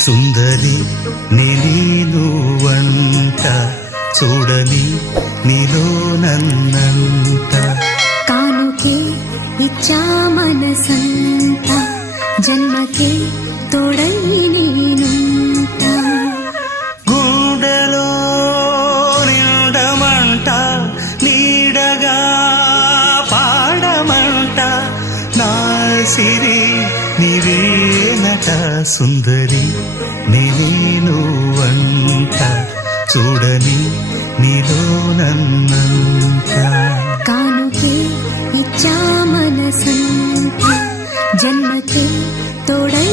సుందరి నేను వంట చూడని నీలో నన్నంట కానుకే ఇచ్చా మనసంత జన్మకే తోడై నేనుంటా గుండెలో నిండమంట నీడగా పాడమంట నా సిరి నీవేనట సుందరి నేను వంట చూడని నీలో నన్నంత కానుకే ఇచ్చా మనసంత జన్మకే తోడై